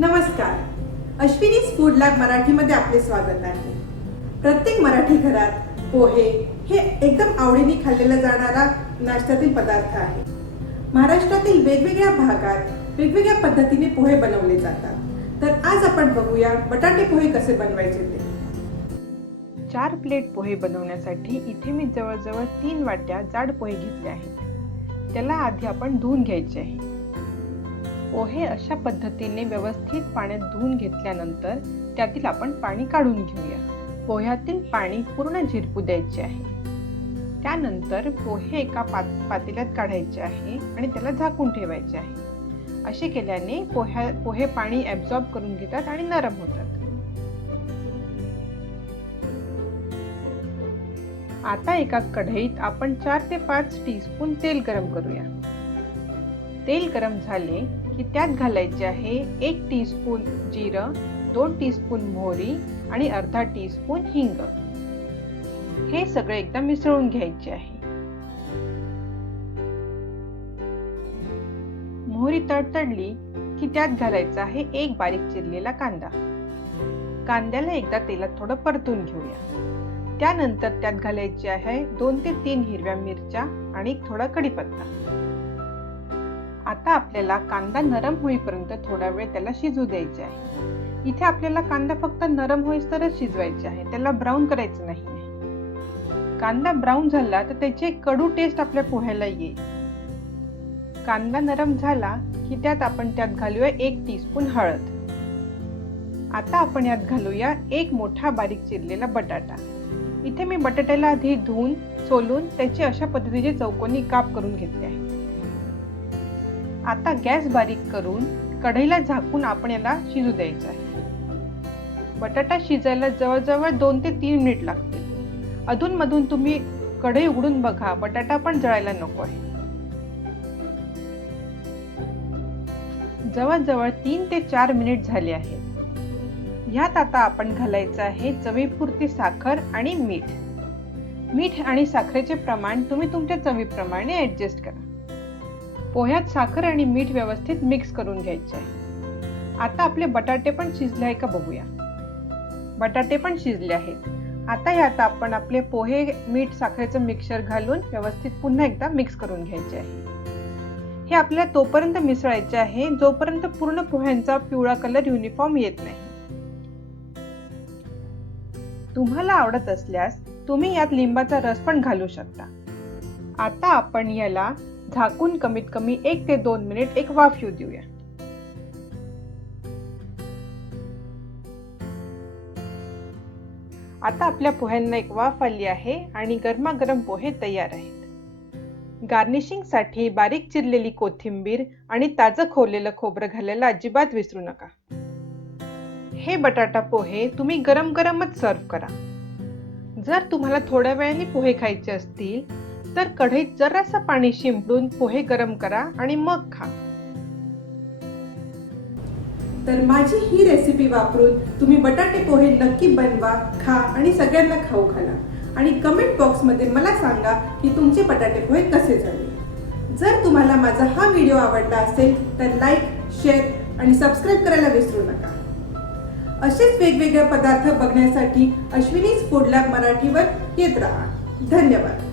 नमस्कार. अश्विनीज food lab मराठीमध्ये आपले स्वागत आहे. प्रत्येक मराठी घरात पोहे हे एकदम आवडीने खाल्लेला जाणारा नाश्त्यातील पदार्थ आहे. महाराष्ट्रातील वेगवेगळ्या भागात वेगवेगळ्या पद्धतीने पोहे बनवले जातात. तर आज आपण बघूया बटाटे पोहे कसे बनवायचे ते. 4 प्लेट पोहे बनवण्यासाठी इथे मी जवळजवळ 3 वाट्या जाड पोहे घेतले आहेत. त्याला आधी आपण धुवून घ्यायचे आहे. पोहे अशा पद्धतीने व्यवस्थित पाण्यात धुवून घेतल्यानंतर त्यातील आपण पाणी काढून घेऊया. पोह्यातील पाणी पूर्ण झिरपू द्यायचे आहे. त्यानंतर पोहे एका पातेल्यात काढायचे आहे आणि त्याला झाकून ठेवायचे आहे. असे केल्याने पोहे पाणी ॲब्झॉर्ब करून घेतात आणि नरम होतात. आता एका कढईत आपण 4 ते 5 टीस्पून तेल गरम करूया. तेल गरम झाले की त्यात घालायचे आहे 1 टीस्पून जिरं, 2 टीस्पून मोहरी आणि अर्धा टीस्पून हिंग. हे सगळे एकदा मिसळून घ्यायचे आहे. मोहरी तडतडली की त्यात घालायचा आहे 1 बारीक चिरलेला कांदा. कांद्याला एकदा तेलात थोडं परतून घेऊया. त्यानंतर त्यात घालायचे आहे 2 ते 3 हिरव्या मिरच्या आणि थोडा कढीपत्ता. आता आपल्याला कांदा नरम होईपर्यंत थोडा वेळ त्याला शिजू द्यायचे आहे. इथे आपल्याला कांदा फक्त नरम होईस्तरच शिजवायचे आहे, त्याला ब्राऊन करायचं नाही आहे. कांदा ब्राऊन झाला तर त्याची एक कडू टेस्ट आपल्या पोह्याला येईल. कांदा नरम झाला की त्यात घालूया 1 टीस्पून हळद. आता आपण यात घालूया 1 मोठा बारीक चिरलेला बटाटा. इथे मी बटाट्याला आधी धुवून सोलून त्याचे अशा पद्धतीचे चौकोनी काप करून घेतले आहे. आता गॅस बारीक करून कढईला झाकून आपण याला शिजू द्यायचं आहे. बटाटा शिजायला जवळजवळ 2 ते 3 मिनिट लागतील. अधूनमधून तुम्ही कढई उघडून बघा, बटाटा पण जळायला नको आहे. जवळजवळ 3 ते 4 मिनिट झाले आहेत. ह्यात आता आपण घालायचं आहे चवीपुरती साखर आणि मीठ. मीठ आणि साखरेचे प्रमाण तुम्ही तुमच्या चवीप्रमाणे ऍडजस्ट करा. पोह्यात साखर आणि मीठ व्यवस्थित मिक्स करून घ्यायचे आहे. आता आपले बटाटे पण शिजले आहे का बघूया. बटाटे पण शिजले आहेत. आता ह्यात आपण आपले पोहे मीठ साखरेचं मिक्सचर घालून व्यवस्थित पुन्हा एकदा मिक्स करून घ्यायचे आहे. हे आपल्याला तोपर्यंत मिसळायचे आहे जोपर्यंत पूर्ण पोह्यांचा पिवळा कलर युनिफॉर्म येत नाही. तुम्हाला आवडत असल्यास तुम्ही यात लिंबाचा रस पण घालू शकता. आता आपण याला झाकून कमीत कमी 1 ते 2 मिनिट एक वाफ येऊ देऊया. आता आपल्या पोह्यांना एक वाफ आली आहे आणि गरमागरम पोहे तयार आहेत. गार्निशिंग साठी बारीक चिरलेली कोथिंबीर आणि ताजं खोवलेलं खोबरं घालायला अजिबात विसरू नका. हे बटाटा पोहे तुम्ही गरम गरमच सर्व करा. जर तुम्हाला थोड्या वेळाने पोहे खायचे असतील तर कढईत जरासं पाणी शिंपडून पोहे गरम करा आणि मग खा. तर माझी ही रेसिपी वापरून तुम्ही बटाटे पोहे नक्की बनवा, खा आणि सगळ्यांना खाऊ घाला. आणि कमेंट बॉक्समध्ये मला सांगा की तुमचे बटाटे पोहे कसे झाले. जर तुम्हाला माझा हा व्हिडिओ आवडला असेल तर लाईक, शेअर आणि सबस्क्राईब करायला विसरू नका. असेच वेगवेगळे पदार्थ बघण्यासाठी अश्विनीज फूड लॅब मराठीवर येत राहा. धन्यवाद.